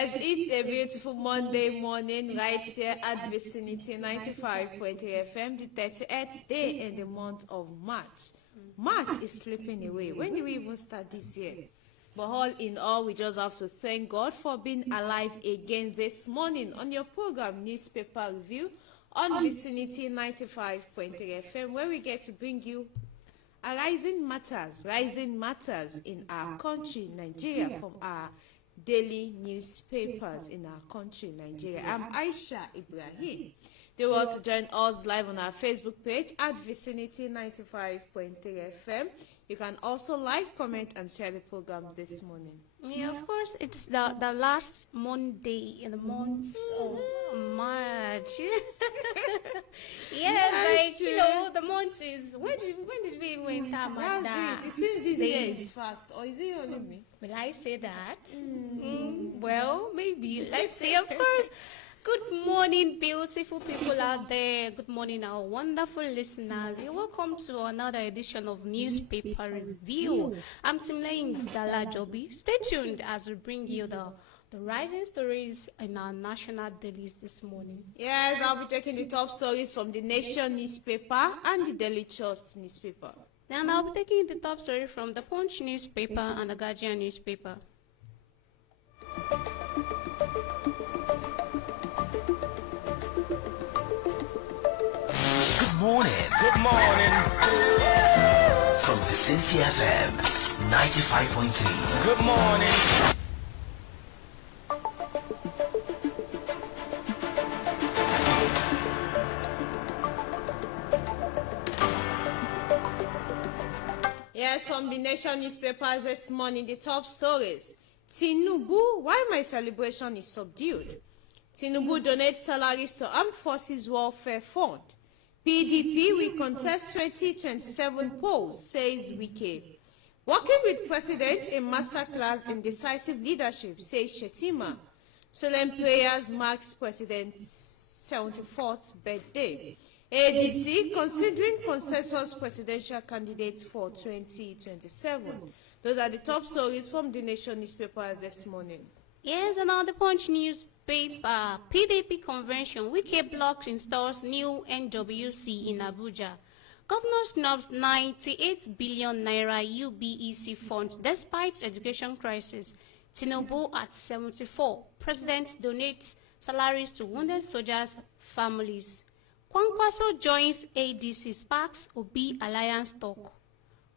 Yes, it's a beautiful Monday morning right here at Vicinity 95.3 FM, the 38th day in the month of March. March is slipping away. When do we even start this year? But all in all, we just have to thank God for being alive again this morning on your program, Newspaper Review, on Vicinity 95.3 FM, where we get to bring you rising matters in our country, Nigeria, from our daily newspapers in our country, Nigeria. I'm IBRAHIM. They want to join us live on our Facebook page at Vicinity 95.3 FM. You can also like, comment, and share the program this morning. Yeah, of course, it's the last Monday in the month of March. Yes, the month is, when did we even enter March? It seems this year is fast, or is it only me? Will I say that? Well, maybe. Let's say, of course. Good morning, beautiful people out there. Good morning, our wonderful listeners. You're welcome to another edition of Newspaper Review. I'm Timineleyin IGBALAJOBI. Stay tuned as we bring you the rising stories in our national dailies this morning. Yes, I'll be taking the top stories from the Nation newspaper and the Daily Trust newspaper. And I'll be taking the top story from the Punch newspaper and the Guardian newspaper. Good morning. From Vicinity FM 95.3. Good morning. Yes, from the Nation newspaper this morning, the top stories. Tinubu, why my celebration is subdued. Tinubu donates salaries to Armed Forces Welfare Fund. PDP will contest 2027 polls, says Wike. Working with President in masterclass in decisive leadership, says Shetima. Solemn prayers marks President's 74th birthday. ADC considering consensus presidential candidates for 2027. Those are the top stories from the Nation newspaper this morning. Yes, and on the Punch newspaper, PDP convention, Wike blocks installs new NWC in Abuja. Governor snubs 98 billion naira UBEC fund despite education crisis. Tinubu at 74. President donates salaries to wounded soldiers' families. Kwankwaso joins ADC, sparks Obi alliance talk.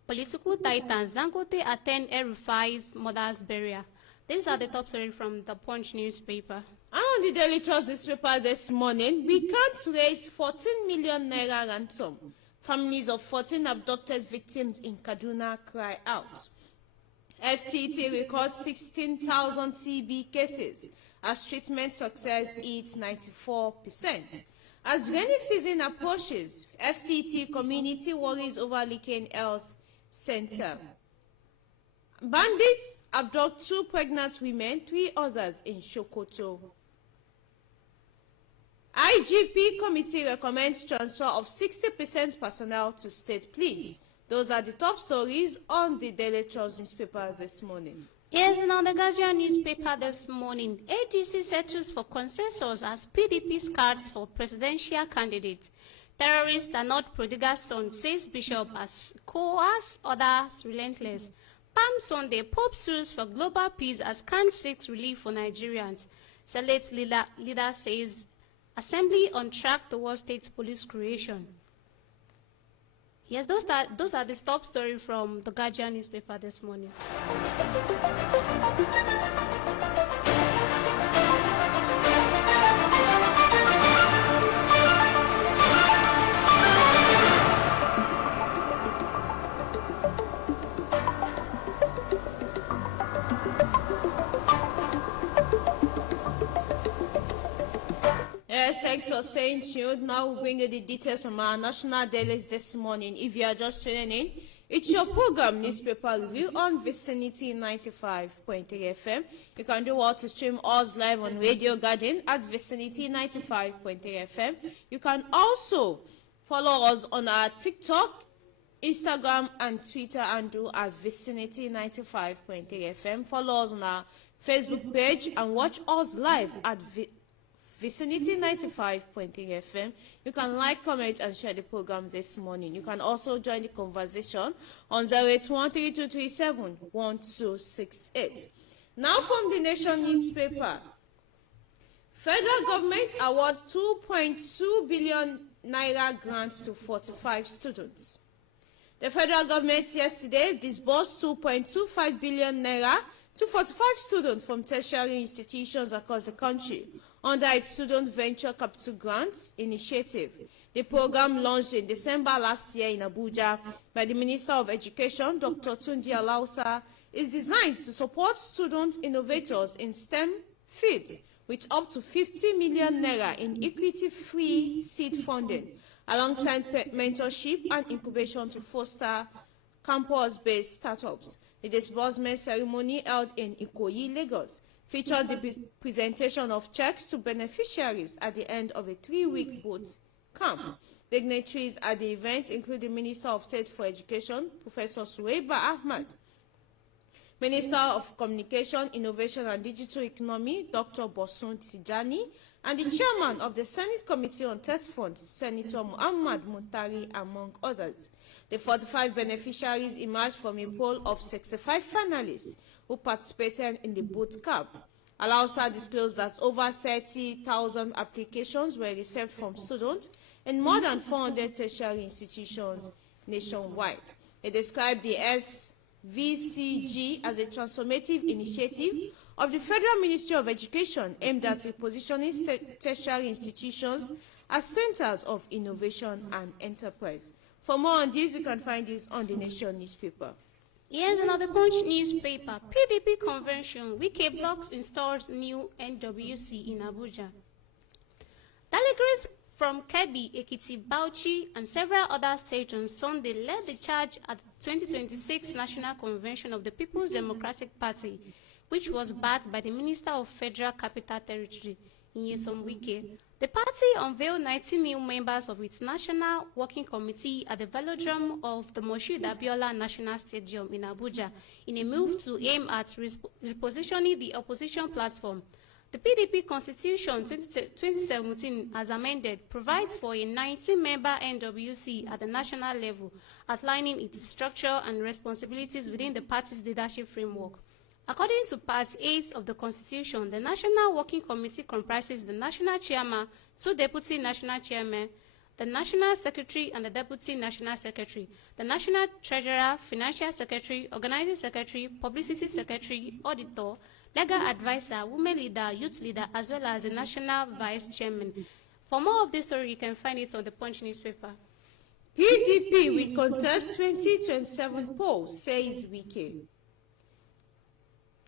Political titans, Dangote attend El-Rufai's mother's burial. These are the top stories from the Punch newspaper. And on the Daily Trust newspaper this morning, we can't raise 14 million naira ransom. Families of 14 abducted victims in Kaduna cry out. FCT records 16,000 TB cases as treatment success hits 94%. As rainy season approaches, FCT community worries over leaking health center. Bandits abduct 2 pregnant women, 3 others in Sokoto. IGP committee recommends transfer of 60% personnel to state police. Those are the top stories on the Daily Trust newspaper this morning. Yes, and on the Guardian newspaper this morning, AGC settles for consensus as PDP scouts for presidential candidates. Terrorists are not prodigal sons, says Bishop, as coerce others relentless. Palm Sunday, Pope sues for global peace as can seeks relief for Nigerians. Select leader says assembly on track towards state police creation. Yes, those are the top story from the Guardian newspaper this morning. Yes, thanks for staying tuned. Now we'll bring you the details from our national dailies this morning. If you are just tuning in, it's your program, Newspaper Review, on Vicinity 95.3 FM. You can do well to stream us live on Radio Garden at Vicinity 95.3 FM. You can also follow us on our TikTok, Instagram, and Twitter handle at Vicinity 95.3 FM. Follow us on our Facebook page and watch us live at Vicinity 95.3 FM. You can like, comment, and share the program this morning. You can also join the conversation on 08132371268. Now from the Nation newspaper. Federal government awards 2.2 billion naira grants to 45 students. The federal government yesterday disbursed 2.25 billion naira to 45 students from tertiary institutions across the country under its Student Venture Capital Grants initiative. The program, launched in December last year in Abuja by the Minister of Education, Dr. Tunji Alausa, is designed to support student innovators in STEM fields with up to 50 million naira in equity-free seed funding, alongside mentorship and incubation to foster campus-based startups. The disbursement ceremony held in Ikoyi, Lagos, featured the presentation of checks to beneficiaries at the end of a 3-week boot camp. Dignitaries at the event include the Minister of State for Education, Professor Suwaiba Ahmad, Minister of Communication, Innovation and Digital Economy, Dr. Bosun Tijani, and the Chairman of the Senate Committee on Test Fund, Senator Muhammad Muntari, among others. The 45 beneficiaries emerged from a pool of 65 finalists who participated in the boot camp. Alausa disclosed that over 30,000 applications were received from students in more than 400 tertiary institutions nationwide. He described the SVCG as a transformative initiative of the Federal Ministry of Education aimed at repositioning tertiary institutions as centers of innovation and enterprise. For more on this, you can find this on the Nation newspaper. Here's another Punch newspaper. PDP convention. Wike blocks installs new NWC in Abuja. Delegates from Kebbi, Ekiti, Bauchi, and several other states on Sunday led the charge at the 2026 National Convention of the People's Democratic Party, which was backed by the Minister of Federal Capital Territory, Nyesom Wike. The party unveiled 19 new members of its National Working Committee at the Velodrome of the Moshood Abiola National Stadium in Abuja in a move to aim at repositioning the opposition platform. The PDP Constitution 2017, as amended, provides for a 19-member NWC at the national level, outlining its structure and responsibilities within the party's leadership framework. According to Part 8 of the Constitution, the National Working Committee comprises the National Chairman, 2 Deputy National Chairmen, the National Secretary and the Deputy National Secretary, the National Treasurer, Financial Secretary, Organizing Secretary, Publicity Secretary, Auditor, Legal Advisor, Women Leader, Youth Leader, as well as the National Vice Chairman. For more of this story, you can find it on the Punch newspaper. PDP will contest 2027 polls, says Wike.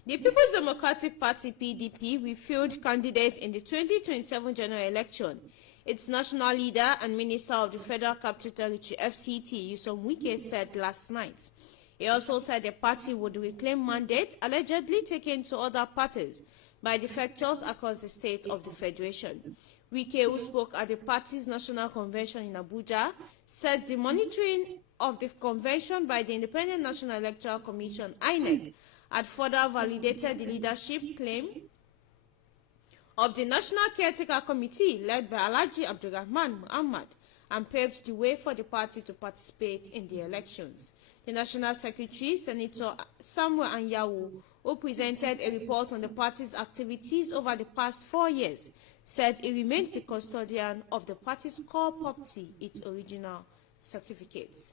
The People's Democratic Party, PDP, will field candidates in the 2027 general election. Its national leader and Minister of the Federal Capital Territory, FCT, Nyesom Wike, said last night. He also said the party would reclaim mandates allegedly taken to other parties by defectors across the state of the Federation. Wike, who spoke at the party's national convention in Abuja, said the monitoring of the convention by the Independent National Electoral Commission, INEC, had further validated the leadership claim of the National Caretaker Committee led by Alhaji Abdurrahman Muhammad and paved the way for the party to participate in the elections. The National Secretary, Senator Samuel Anyawu, who presented a report on the party's activities over the past 4 years, said he remains the custodian of the party's core property, its original certificates.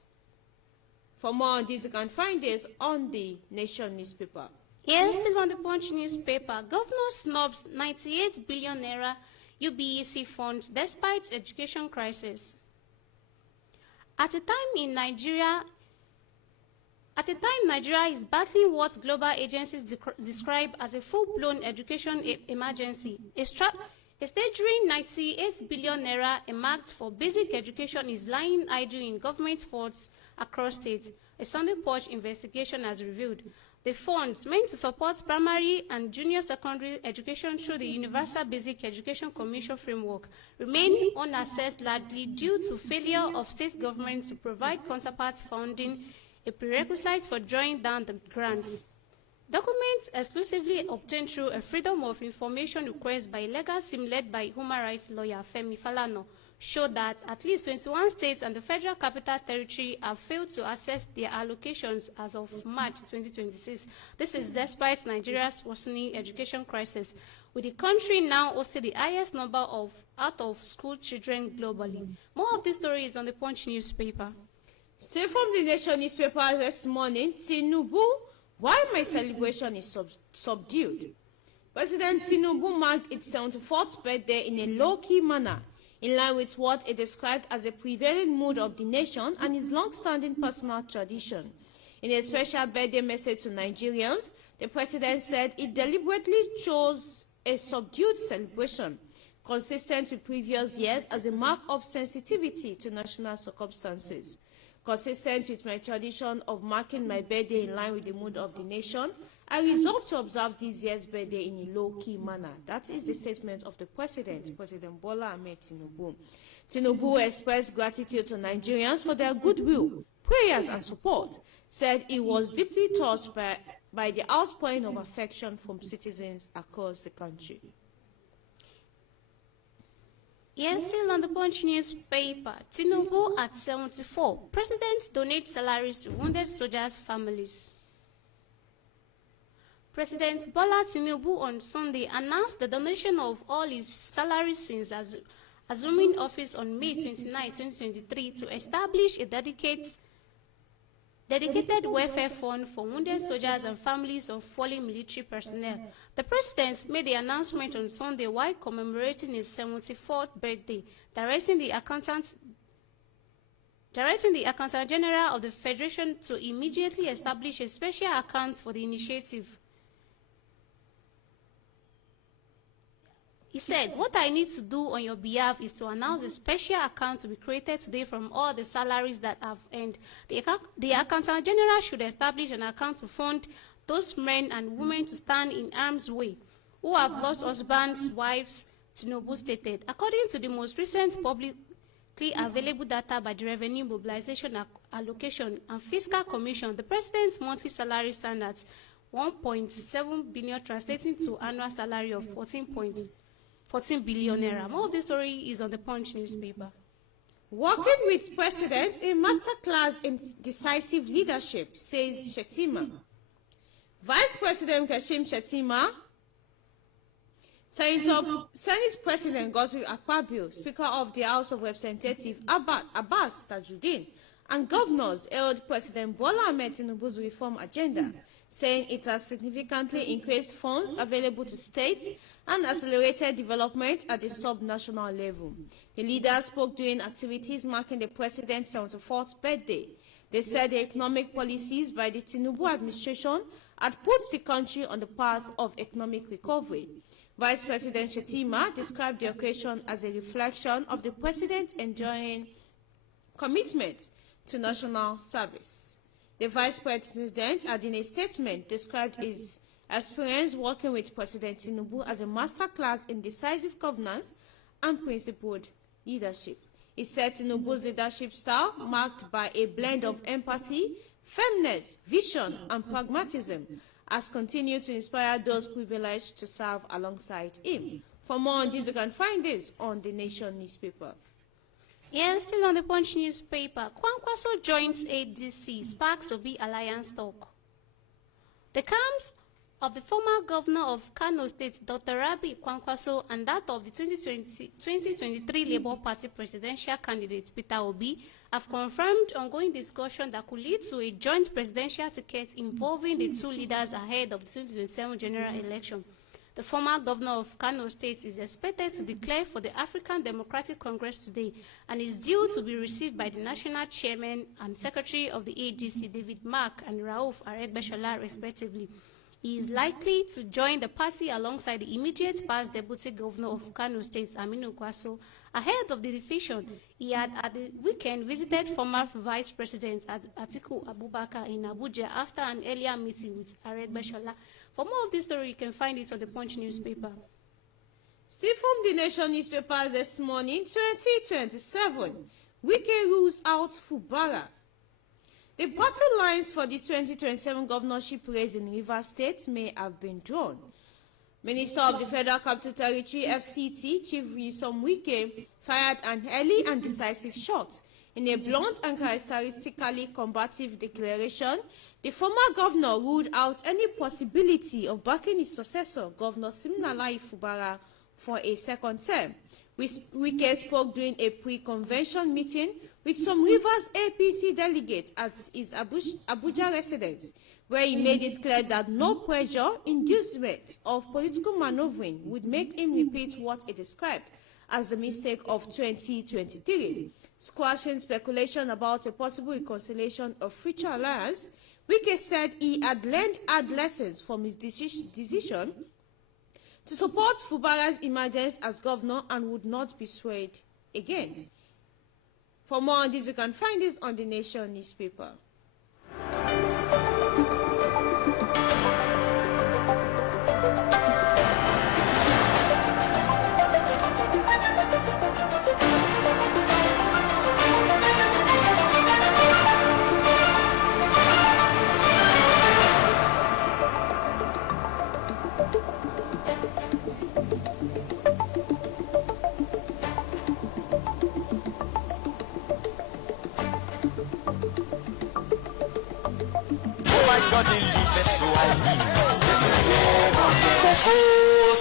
For more on this, you can find this on the Nation newspaper. Yes, still on the Punch newspaper. Governor snubs 98 billion naira UBEC funds despite education crisis. At a time Nigeria is battling what global agencies describe as a full-blown education emergency. A staggering 98 billion naira earmarked for basic education is lying idle in government funds across states. A Sunday Punch investigation has revealed the funds meant to support primary and junior secondary education through the Universal Basic Education Commission framework remain unassessed, largely due to failure of state governments to provide counterpart funding, a prerequisite for drawing down the grants. Documents exclusively obtained through a Freedom of Information request by a legal team led by human rights lawyer Femi Falana show that at least 21 states and the Federal Capital Territory have failed to assess their allocations as of March 2026. This is despite Nigeria's worsening education crisis, with the country now hosting the highest number of out-of-school children globally. More of this story is on the Punch newspaper. Still from the Nation newspaper this morning, Tinubu, why my celebration is subdued. President Tinubu marked its 74th birthday in a low-key manner, in line with what it described as a prevailing mood of the nation and his long-standing personal tradition. In a special birthday message to Nigerians, the president said it deliberately chose a subdued celebration, consistent with previous years, as a mark of sensitivity to national circumstances. Consistent with my tradition of marking my birthday in line with the mood of the nation, I resolved to observe this year's birthday in a low-key manner. That is the statement of the President, President Bola Ahmed Tinubu. Tinubu expressed gratitude to Nigerians for their goodwill, prayers, and support, said he was deeply touched by the outpouring of affection from citizens across the country. Yes, still on the Punch newspaper, Tinubu at 74. President donates salaries to wounded soldiers' families. President Bola Tinubu on Sunday announced the donation of all his salaries since assuming office on May 29, 2023 to establish a dedicated welfare fund for wounded soldiers and families of fallen military personnel. The president made the announcement on Sunday while commemorating his 74th birthday, directing the Accountant General of the Federation to immediately establish a special account for the initiative. He said, "What I need to do on your behalf is to announce a special account to be created today from all the salaries that I've earned. The Accountant General should establish an account to fund those men and women to stand in harm's way who have lost husbands, wives," Tinubu stated. According to the most recent publicly available data by the Revenue Mobilization Allocation and Fiscal Commission, the president's monthly salary stands at 1.7 billion, translating to annual salary of 14 billion naira. More of the story is on the Punch newspaper. Working with President, a masterclass in decisive leadership, says Shettima. Vice President Kashim Shettima, Senate President Godswill Akpabio, Speaker of the House of Representatives Abbas Tajuddin, and governors hailed President Bola Ahmed Tinubu's reform agenda, saying it has significantly increased funds available to states and accelerated development at the sub-national level. The leaders spoke during activities marking the president's 74th birthday. They said the economic policies by the Tinubu administration had put the country on the path of economic recovery. Vice President Shettima described the occasion as a reflection of the president's enduring commitment to national service. The Vice President had in a statement described his experience working with President Tinubu as a masterclass in decisive governance and principled leadership. He said Tinubu's leadership style, marked by a blend of empathy, firmness, vision, and pragmatism, has continued to inspire those privileged to serve alongside him. For more on this, you can find this on the Nation newspaper. Yes, still on the Punch newspaper, Kwankwaso joins ADC, sparks Obi alliance talk. The camps of the former governor of Kano State, Dr. Rabi Kwankwaso, and that of the 2023 Labour Party presidential candidate, Peter Obi, have confirmed ongoing discussion that could lead to a joint presidential ticket involving the two leaders ahead of the 2027 general election. The former governor of Kano State is expected to declare for the African Democratic Congress today and is due to be received by the national chairman and secretary of the ADC, David Mark and Rauf Aregbesola, respectively. He is likely to join the party alongside the immediate past deputy governor of Kano State, Aminu Kwaso. Ahead of the division, he had at the weekend visited former Vice President Atiku Abubakar in Abuja after an earlier meeting with Aregbesola. For more of this story, you can find it on the Punch newspaper. Still from the Nation newspaper this morning, 2027, Wike rules out Fubara. The battle lines for the 2027 governorship race in Rivers State may have been drawn. Minister of the Federal Capital Territory, FCT, Chief Nyesom Wike, fired an early and decisive shot. In a blunt and characteristically combative declaration, the former governor ruled out any possibility of backing his successor, Governor Siminalayi Fubara, for a second term. Wike spoke during a pre-convention meeting with some Rivers APC delegates at his Abuja residence, where he made it clear that no pressure, inducement, or political maneuvering would make him repeat what he described as the mistake of 2023. Squashing speculation about a possible reconciliation of future alliance, Wike said he had learned hard lessons from his decision to support Fubara's emergence as governor and would not be swayed again. For more on this, you can find this on the Nation newspaper.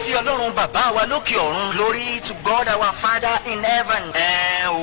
Sí Ọlọ́run bàbá wa lókè ọ̀run. Glory to God our Father in heaven.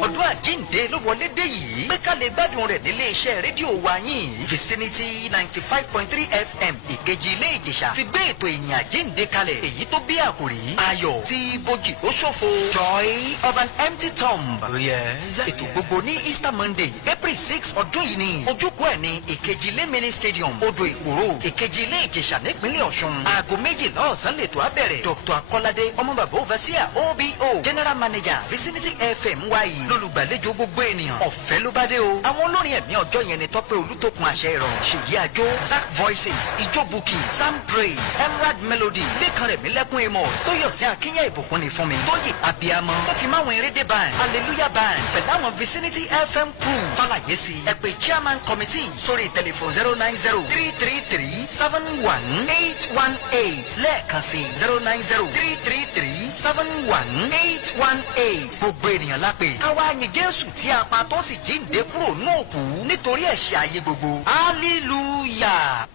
Ọdún àjíǹde ló wọlé dé yìí. Pé ká lè gbádùn rẹ̀ nílé iṣẹ́ rédíò wa yín. Vicinity 95.3 FM Ìkejì Ilé Ìjẹ̀ṣà fi gbé ètò ìyìn àjíǹde kalẹ̀. Èyí tó bí àkòrí ayọ̀ tí bojì ó ṣòfò. Joy of an empty tomb. Yes. Ètò gbogbo ní Easter Monday April 6 ọdún yìí ni. Ojúkọ ẹ̀ ní Ìkejì Ilé Mini Stadium Odò Ìkòrò Ìkejì Ilé Ìjẹ̀ṣà nípínlẹ̀ Ọ̀ṣun. Aago 12 ọ̀sán lètò á bẹ̀rẹ̀. Dr. Akọ́ládé ọmọbàbá Overseer OBO General Manager Vicinity FM wáyé lólùgbàlejò gbogbo ènìyàn ọ̀fẹ́ ló bá dé o. Àwọn olórin ẹ̀mí ọjọ́ yẹn ni Tọ́pẹ́ Olútókun àṣẹ ìrọ̀rùn Ṣèyí Àjó Zack Voices Ijó Bukki Sam Praise Emerald Melody Lékan Rẹ̀mí Lẹ́kún Amos Sóyọ̀sí Akínyà Ìbùkún ni fún mi Tóyè Abiyamọ tó fi máwọn erédé band Hallelujah band pẹ̀lú àwọn Vicinity FM crew fàlàyé sí ẹ pè chairman committee sórí tẹlifon 090-333-71818 lẹ́ẹ̀kan sí 090-333-71818 gbogbo ènìyàn lápè káwá yin Jésù tí a pa tó sì jíǹde kúrò ní òkú nítorí ẹ̀ṣẹ̀ ayé gbogbo hallelujah.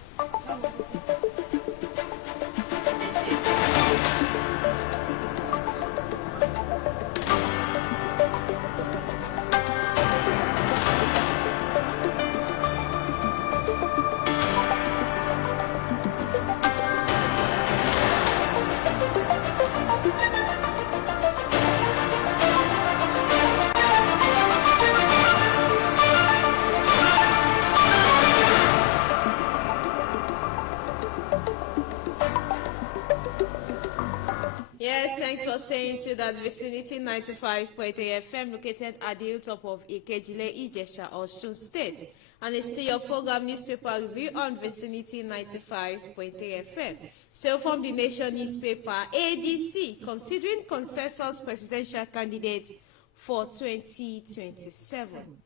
Yes, thanks for staying to that Vicinity 95.3 FM located at the hilltop of Ikejile Ijesha, Osun State. And it's still your program newspaper review on Vicinity 95.3 FM. So from the Nation newspaper, ADC considering consensus presidential candidate for 2027.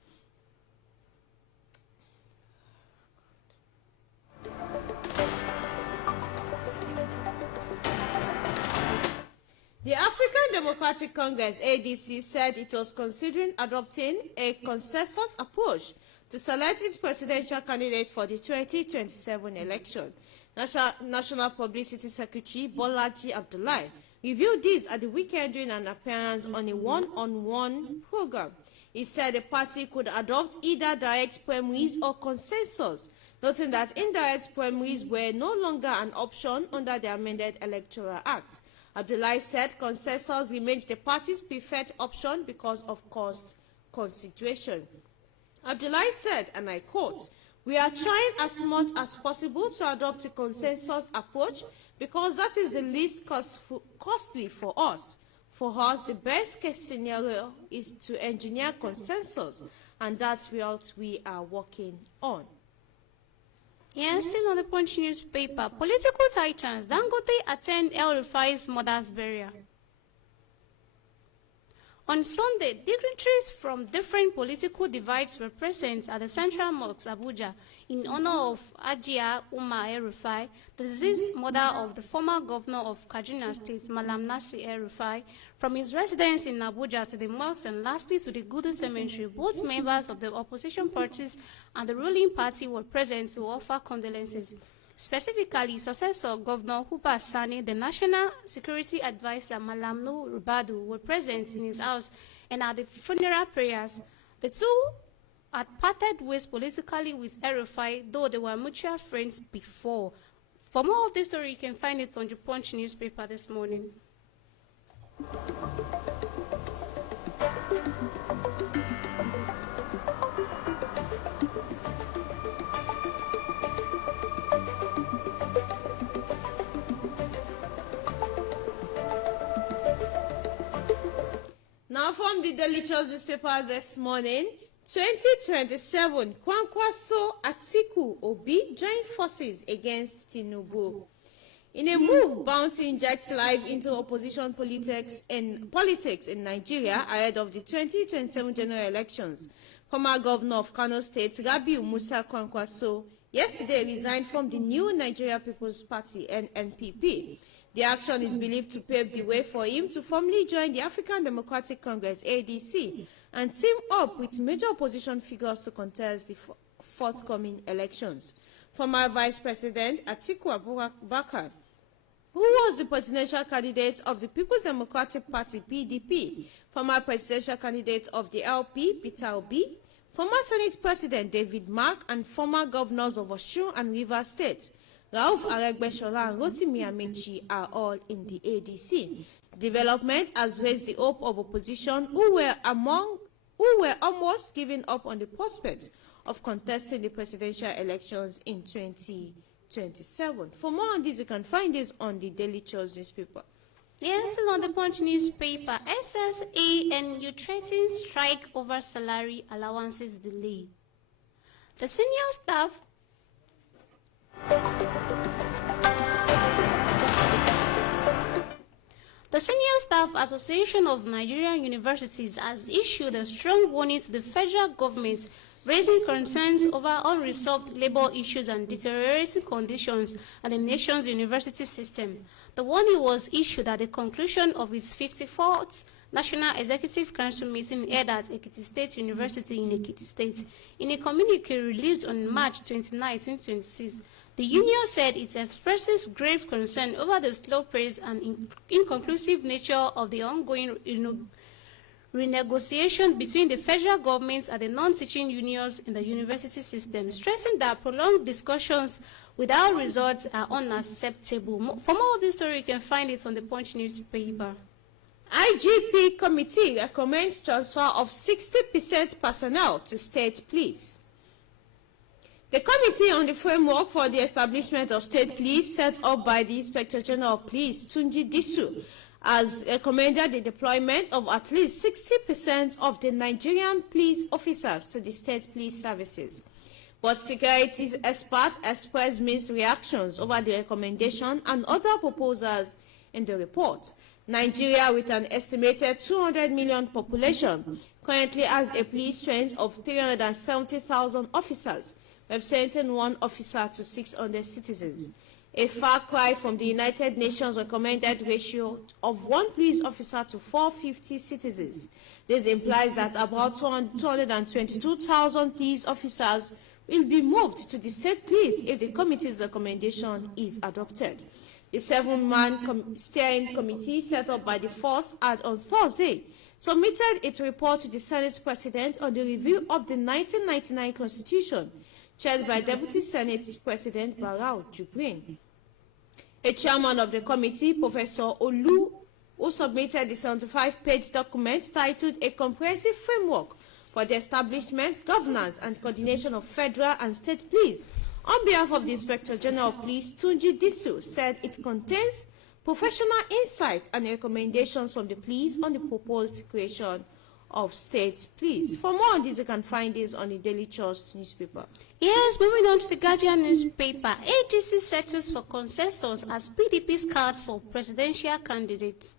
The African Democratic Congress, ADC, said it was considering adopting a consensus approach to select its presidential candidate for the 2027 election. National Publicity Secretary Bolaji Abdullahi revealed this at the weekend during an appearance on a one-on-one program. He said the party could adopt either direct primaries or consensus, noting that indirect primaries were no longer an option under the amended Electoral Act. Abdullahi said consensus remains the party's preferred option because of cost consideration. Abdullahi said, and I quote, "We are trying as much as possible to adopt a consensus approach because that is the least costly for us. For us, the best case scenario is to engineer consensus, and that's what we are working on." Yes, still on the Punch newspaper, political titans, Dangote attend El Rufai's mother's burial. On Sunday, dignitaries from different political divides were present at the Central Mosque, Abuja, in honor of Ajia Umar El-Rufai, the deceased mother of the former governor of Kaduna State, Malam Nasir El-Rufai, from his residence in Abuja to the mosque and lastly to the Gudu Cemetery. Both members of the opposition parties and the ruling party were present to offer condolences. Specifically, successor Governor Huba Sani, the National Security Advisor Malam Nuhu Ribadu were present in his house and at the funeral prayers. The two had parted ways politically with El-Rufai, though they were mutual friends before. For more of this story, you can find it on the Punch newspaper this morning. Now from the Daily Trust newspaper this morning, 2027, Kwankwaso Atiku Obi join forces against Tinubu. In a move bound to inject life into opposition politics in Nigeria ahead of the 2027 general elections, former governor of Kano State, Rabiu Musa Kwankwaso, yesterday resigned from the new Nigeria People's Party, NNPP. The action is believed to pave the way for him to formally join the African Democratic Congress, ADC, and team up with major opposition figures to contest the forthcoming elections. Former Vice President Atiku Abubakar, who was the presidential candidate of the People's Democratic Party, PDP, former presidential candidate of the LP, Peter Obi, former Senate President David Mark, and former governors of Osun and Rivers State, Rauf Aregbesola and Rotimi Amechi, are all in the ADC. Development has raised the hope of opposition who were almost giving up on the prospect of contesting the presidential elections in 2027. For more on this, you can find it on the Daily Trust newspaper. Yes, still on the Punch newspaper, SSANU threatens strike over salary allowances delay. The senior staff The Senior Staff Association of Nigerian Universities has issued a strong warning to the federal government, raising concerns over unresolved labor issues and deteriorating conditions at the nation's university system. The warning was issued at the conclusion of its 54th National Executive Council meeting held at Ekiti State University in Ekiti State. In a communique released on March 29, 2026, the union said it expresses grave concern over the slow pace and inconclusive nature of the ongoing renegotiation between the federal government and the non-teaching unions in the university system, stressing that prolonged discussions without results are unacceptable. For more of this story, you can find it on the Punch newspaper. IGP committee recommends transfer of 60% personnel to state police. The Committee on the Framework for the Establishment of State Police, set up by the Inspector General of Police, Tunji Disu, has recommended the deployment of at least 60% of the Nigerian police officers to the state police services. But security experts expressed mixed reactions over the recommendation and other proposals in the report. Nigeria, with an estimated 200 million population, currently has a police strength of 370,000 officers, representing 1 officer to 600 citizens. A far cry from the United Nations recommended ratio of 1 police officer to 450 citizens. This implies that about 222,000 police officers will be moved to the state police if the committee's recommendation is adopted. The 7-man steering committee set up by the force had on Thursday submitted its report to the Senate President on the review of the 1999 Constitution, chaired by Deputy Senate President Barau Jibrin. A chairman of the committee, Professor Olu, who submitted the 75-page document titled A Comprehensive Framework for the Establishment, Governance and Coordination of Federal and State Police, on behalf of the Inspector General of Police, Tunji Disu, said it contains professional insight and recommendations from the police on the proposed creation of state police. For more on this, you can find this on the Daily Trust newspaper. Yes, moving on to the Guardian newspaper, ADC settles for consensus as PDP scouts for presidential candidates.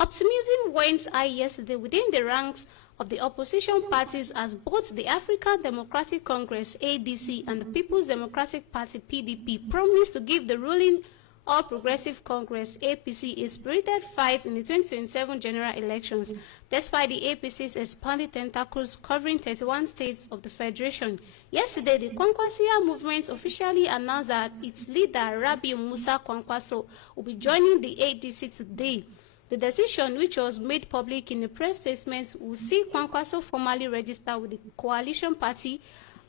Optimism went high yesterday within the ranks of the opposition parties as both the African Democratic Congress (ADC) and the People's Democratic Party (PDP) promised to give the ruling All Progressive Congress (APC) a spirited fight in the 2027 general elections, despite the APC's expanded tentacles covering 31 states of the Federation. Yesterday, the Kwankwasia movement officially announced that its leader, Rabi Musa Kwankwaso, will be joining the ADC today. The decision, which was made public in a press statement, will see Kwankwaso formally register with the coalition party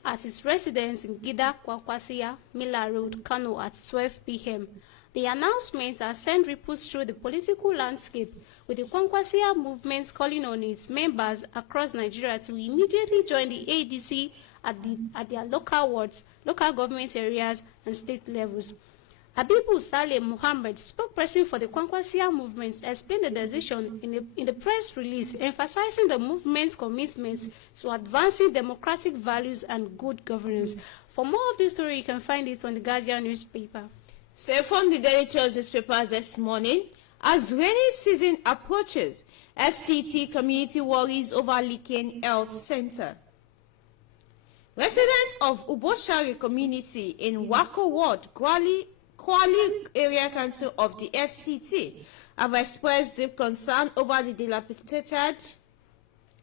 at its residence in Gida Kwankwasia, Mila Road, Kano at 12 p.m. The announcement has sent ripples through the political landscape, with the Kwankwasia movement calling on its members across Nigeria to immediately join the ADC at their local wards, local government areas, and state levels. Habibu Saleh Muhammad, spokesperson for the Kwankwasia movement, explained the decision in the press release, emphasizing the movement's commitment to advancing democratic values and good governance. For more of this story, you can find it on the Guardian newspaper. Stay from the Daily Trust newspaper this morning. As rainy season approaches, FCT community worries over leaking health center. Residents of Uboshari community in Wako Ward, Kwali Area Council of the FCT have expressed deep concern over the dilapidated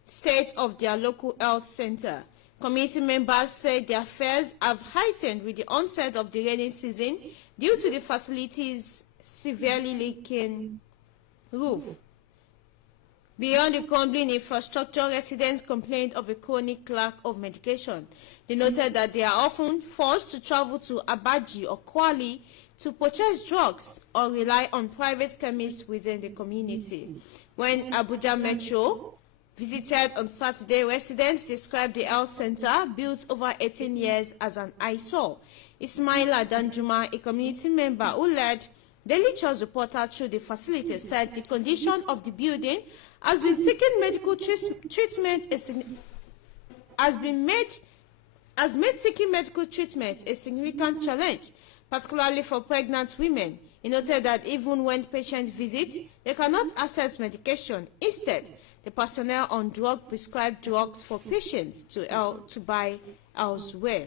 state of their local health center. Community members say their fears have heightened with the onset of the rainy season due to the facility's severely leaking roof. Beyond the crumbling infrastructure, residents complained of a chronic lack of medication. They noted that they are often forced to travel to Abaji or Kwali to purchase drugs or rely on private chemists within the community. When Abuja Metro visited on Saturday, residents described the health center, built over 18 years, as an eyesore. Ismaila Danjuma, a community member who led Daily Trust reporter through the facility, said the condition of the building has been seeking medical treatment has made seeking medical treatment a significant challenge, particularly for pregnant women. He noted that even when patients visit, they cannot access medication. Instead, the personnel on drug prescribe drugs for patients to buy elsewhere.